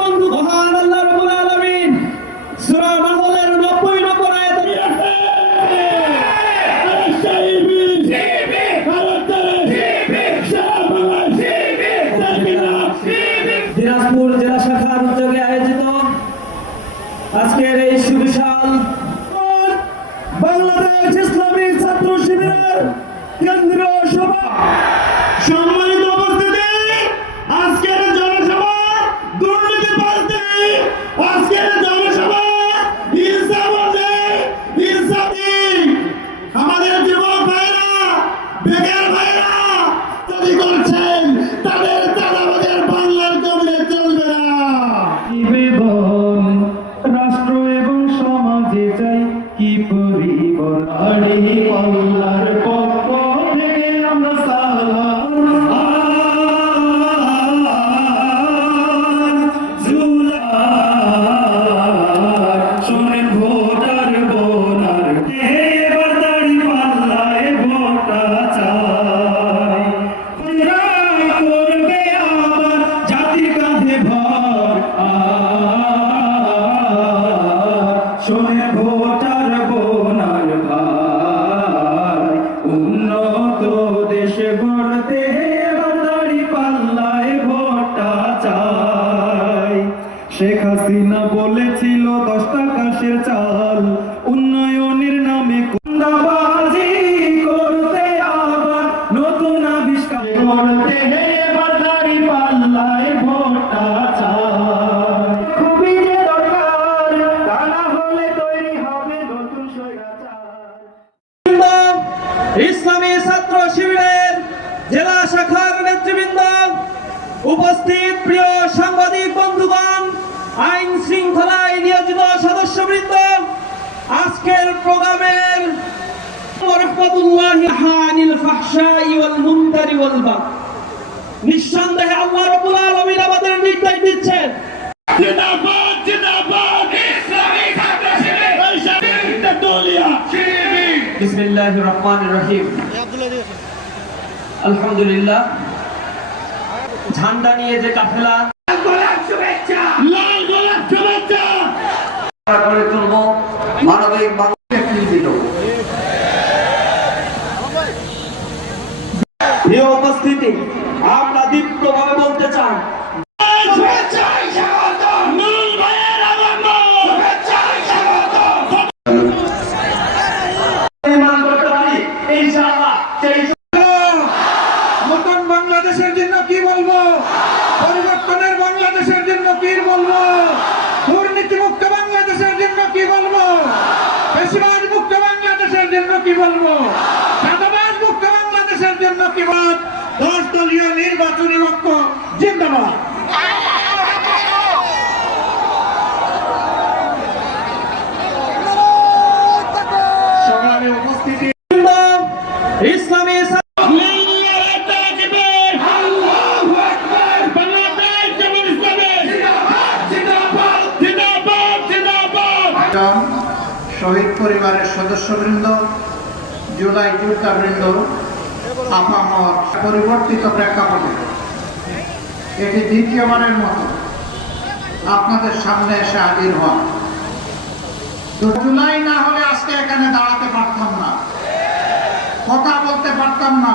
বন্ধু, মহান আল্লাহ রাব্বুল আলামিন, সূরা নাহলের 90 নম্বর আয়াতে দিনাজপুর জেলা শাখার উদ্যোগে আয়োজিত আজকের এই সুবিশাল হাসিনা বলেছিল দশ টাকা চাল। উন্নয়নের নামে কুন্দাবাজি করতে আবার নতুন আবিষ্কার করতে এবার দাড়ি পাল্লায় ভোটা খুবই যে দরকার তা না হলে তৈরি হবে নতুন ইসলামী ছাত্র শিবিরের জেলা শাখার নেতৃবৃন্দ উপস্থিত প্রিয় সাংবাদিক বন্ধুগণ আইন শৃঙ্খলায় নিয়োজিত সদস্যবৃন্দ আজকের প্রোগ্রামের। নিঃসন্দেহে আল্লাহ আলামিন আমাদের নির্দেশ দিচ্ছেন। রহিম। আলহামদুলিল্লাহ। ঝান্ডা নিয়ে যে কাফেলা। শুভেচ্ছা। করে তুলব মানবিক মানুষকে দিল প্রিয় উপস্থিতি আমরা দীপ্তভাবে বলতে চাই শুভেচ্ছায় স্বাগত নুল ভাইয়ের আগমন শুভেচ্ছায় স্বাগত নির্মাণ করতে পারি ইনশাআল্লাহ সেই নতুন বাংলাদেশের জন্য কি বলব পরিবর্তনের বাংলাদেশের জন্য কি বলব দুর্নীতি মুক্ত বাংলাদেশের জন্য কি বলব বেশিরভাগ মুক্ত বাংলাদেশের জন্য কি বলব? সাদাবাদ মুক্ত বাংলাদেশের জন্য কি বল? দশ দলীয় নির্বাচনী লক্ষ্য জিন্দাবাদ। শহীদ পরিবারের সদস্যবৃন্দ জুলাই যোদ্ধাবৃন্দ আপামর পরিবর্তিত প্রেক্ষাপটে। এটি দ্বিতীয়বারের মতো আপনাদের সামনে এসে হাজির হওয়া। জুলাই না হলে আজকে এখানে দাঁড়াতে পারতাম না। কথা বলতে পারতাম না।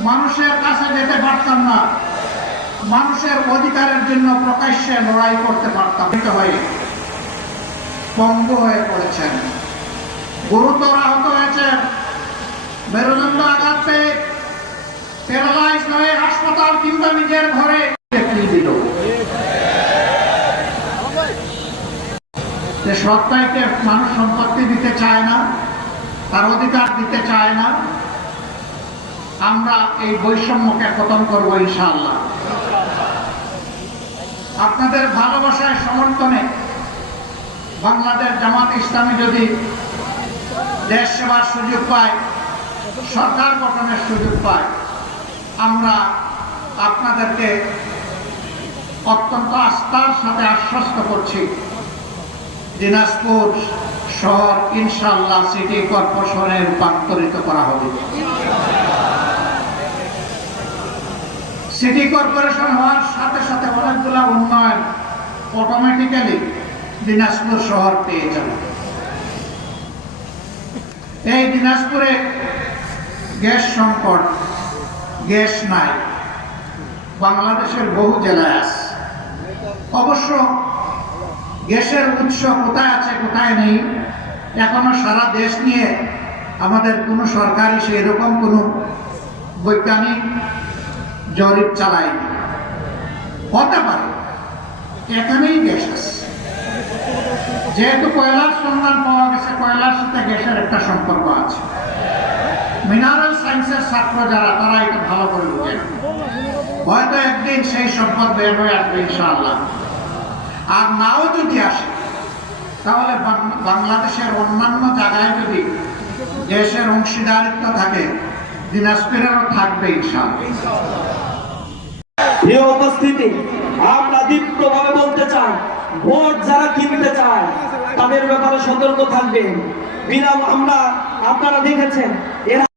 মানুষের কাছে যেতে পারতাম না। মানুষের অধিকারের জন্য প্রকাশ্যে লড়াই করতে পারতাম। হয়ে পঙ্গু হয়ে পড়েছেন। গুরুতর আহত হয়েছেন মেরুদণ্ড আঘাত পেয়ে প্যারালাইজ হয়ে হাসপাতাল কিংবা নিজের ঘরে দিল। সত্তাইকে মানুষ সম্পত্তি দিতে চায় না, তার অধিকার দিতে চায় না, আমরা এই বৈষম্যকে খতম করব ইনশাআল্লাহ। আপনাদের ভালোবাসায় সমর্থনে বাংলাদেশ জামাত ইসলামী যদি দেশ সেবার সুযোগ পায়, সরকার গঠনের সুযোগ পায়। আমরা আপনাদেরকে অত্যন্ত আস্থার সাথে আশ্বস্ত করছি। দিনাজপুর শহর ইনশাল্লাহ সিটি কর্পোরেশনে রূপান্তরিত করা হবে। সিটি কর্পোরেশন হওয়ার সাথে সাথে অনেকগুলা উন্নয়ন অটোমেটিক্যালি দিনাজপুর শহর পেয়ে যাবে। এই দিনাজপুরে গ্যাস সংকট, গ্যাস নাই। বাংলাদেশের বহু জেলায় আছে। অবশ্য গ্যাসের উৎস কোথায় আছে, কোথায় নেই, এখনও সারা দেশ নিয়ে আমাদের কোনো সরকারই সেই রকম কোনো বৈজ্ঞানিক জরিপ চালায়নি। হতে পারে, এখানেই গ্যাস আছে। যেহেতু কয়লার সন্ধান পাওয়া কয়লার সাথে গ্যাসের একটা সম্পর্ক আছে। মিনারেল সায়েন্সের ছাত্র যারা, তারা এটা ভালো করে বুঝেন হয়তো একদিন সেই সম্পদ বের হয়ে আসবে, ইনশাআল্লাহ। আর নাও যদি আসে, তাহলে বাংলাদেশের অন্যান্য জায়গায় যদি দেশের অংশীদারিত্ব থাকে, দিনাজপুরেরও থাকবে, ইনশাআল্লাহ। উপস্থিতি আমরা ভোট যারা কিনতে চায় তাদের ব্যাপারে সতর্ক থাকবেন। বিরাম আমরা আপনারা দেখেছেন এরা